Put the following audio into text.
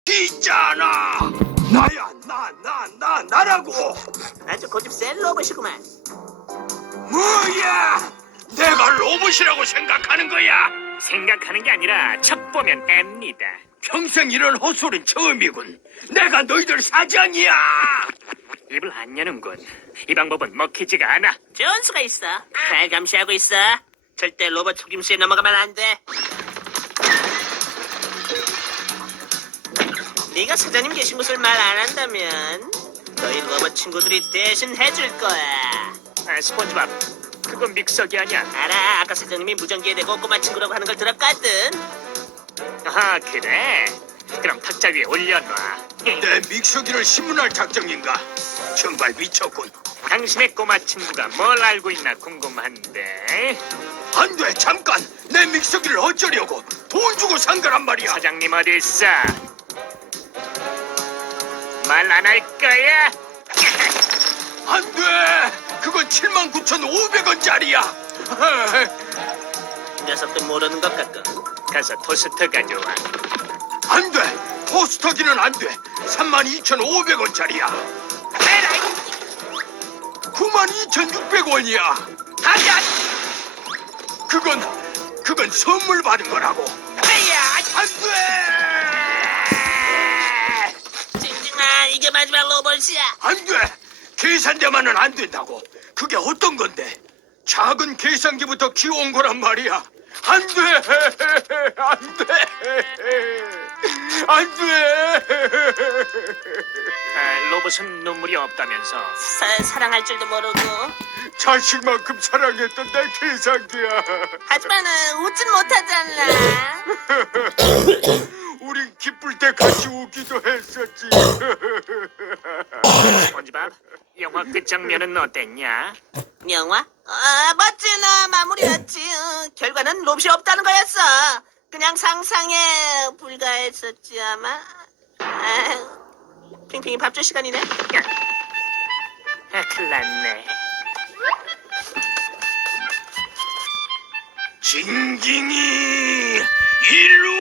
있잖아. 나야, 나라고. 아주 고집 센 로봇이구만. 뭐야? 내가 로봇이라고 생각하는 거야? 생각하는 게 아니라 척 보면 앱니다. 평생 이런 헛소린 처음이군. 내가 너희들 사장이야. 입을 안 여는군. 이 방법은 먹히지가 않아. 좋은 수가 있어. 잘 감시하고 있어. 절대 로봇 속임수에 넘어가면 안 돼. 네가 사장님 계신 곳을 말 안 한다면 너희 로봇 친구들이 대신 해줄 거야. 아, 스폰지밥, 그건 믹서기 아니야. 알아, 아까 사장님이 무전기에 대고 꼬마 친구라고 하는 걸 들었거든. 아, 그래? 그럼 탁자 위에 올려놔. 내 믹서기를 신문할 작정인가? 정말 미쳤군. 당신의 꼬마 친구가 뭘 알고 있나 궁금한데. 안 돼, 잠깐. 내 믹서기를 어쩌려고? 돈 주고 산 거란 말이야. 사장님 어디 있어? 말 안 할 거야? 안 돼. 그건 79,500원짜리야. 녀석도 모르는 것 같고. 가서 토스터 가져와. 안 돼. 토스터기는 안 돼. 32,500원짜리야. 92,600원이야. 가자! 그건 선물 받은 거라고. 안 돼. 징징아, 이게 마지막 로봇이야. 안 돼. 계산대만은 안 된다고. 그게 어떤 건데? 작은 계산기부터 키워온 거란 말이야. 안 돼. 안 돼. 안 돼. 아, 로봇은 눈물이 없다면서. 사랑할 줄도 모르고. 자식만큼 사랑했던 내 계산기야. 하지만은 웃진 못하잖아. 우린 기쁠 때 같이 웃기도 했었지. 스폰지밥, 영화 끝장면은 어땠냐? 영화? 멋진 마무리였지. 결과는 로봇이 없다는 거였어. 그냥 상상에 불과했었지 아마. 핑핑이 밥 줄 시간이네. 아, 큰일 났네. 징징이 일로